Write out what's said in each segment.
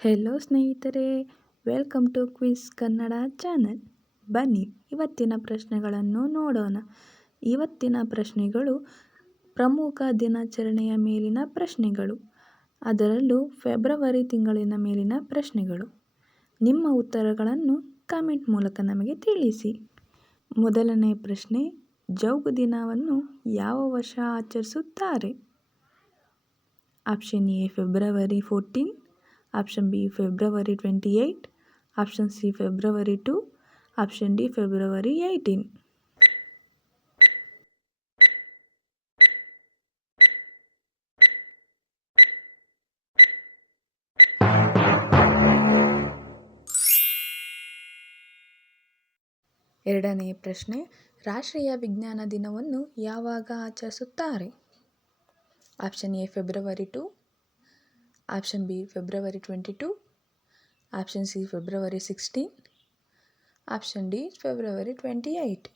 Hello ಸ್ನೇಹಿತರೆ welcome to quiz Kannada channel ಬನ್ನಿ, ಇವತ್ತಿನ ಪ್ರಶ್ನೆಗಳನ್ನು ನೋಡೋಣ. ಇವತ್ತಿನ ಪ್ರಶ್ನೆಗಳು ಪ್ರಮುಖ ದಿನಾಚರಣೆಯ ಮೇಲಿನ ಪ್ರಶ್ನೆಗಳು. ಅದರಲ್ಲೂ ಫೆಬ್ರವರಿ ತಿಂಗಳಿನ ಮೇಲಿನ ಪ್ರಶ್ನೆಗಳು. ನಿಮ್ಮ ಉತ್ತರಗಳನ್ನು ಕಾಮೆಂಟ್ ಮೂಲಕ ನಮಗೆ ತಿಳಿಸಿ. ಮೊದಲನೇ ಪ್ರಶ್ನೆ, ಜೌಗು ದಿನವನ್ನು ಯಾವ ವರ್ಷ ಆಚರಿಸುತ್ತಾರೆ? Option A February fourteen option B February twenty eight option C February two option D February eighteen ಎರಡನೇ ಪ್ರಶ್ನೆ, ರಾಷ್ಟ್ರೀಯ ವಿಜ್ಞಾನ ದಿನವನ್ನು ಯಾವಾಗ ಆಚರಿಸುತ್ತಾರೆ? Option A February two option B February twenty two option C February sixteen option D February twenty eight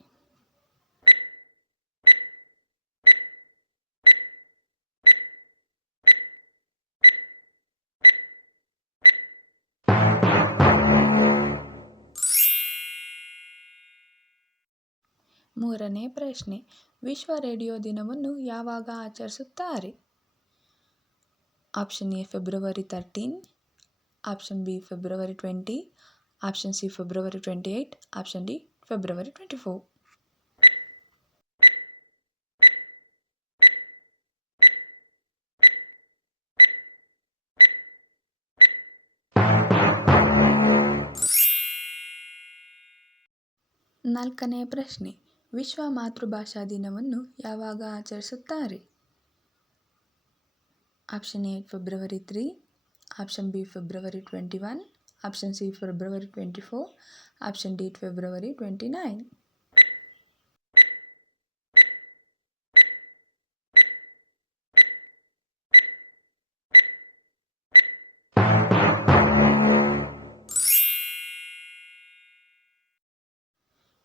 ಮೂರನೇ ಪ್ರಶ್ನೆ ವಿಶ್ವ ರೇಡಿಯೋ ದಿನವನ್ನು ಯಾವಾಗ ಆಚರಿಸುತ್ತಾರೆ option A February thirteen option B February twenty option C February twenty eight option D February twenty four ನಾಲ್ಕನೇ ಪ್ರಶ್ನೆ ವಿಶ್ವ ಮಾತೃಭಾಷಾ ದಿನವನ್ನು ಯಾವಾಗ ಆಚರಿಸುತ್ತಾರೆ option A February three option B February twenty one option C February twenty four option D February twenty nine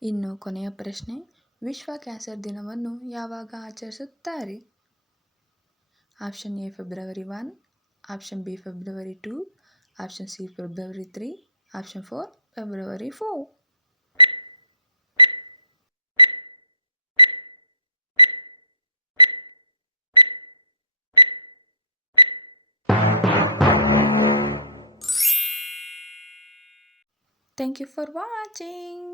ಇನ್ನು ಕೊನೆಯ ಪ್ರಶ್ನೆ ವಿಶ್ವ ಕ್ಯಾನ್ಸರ್ ದಿನವನ್ನು ಯಾವಾಗ ಆಚರಿಸುತ್ತಾರೆ option A February one option B February two option C February three option four February four thank you for watching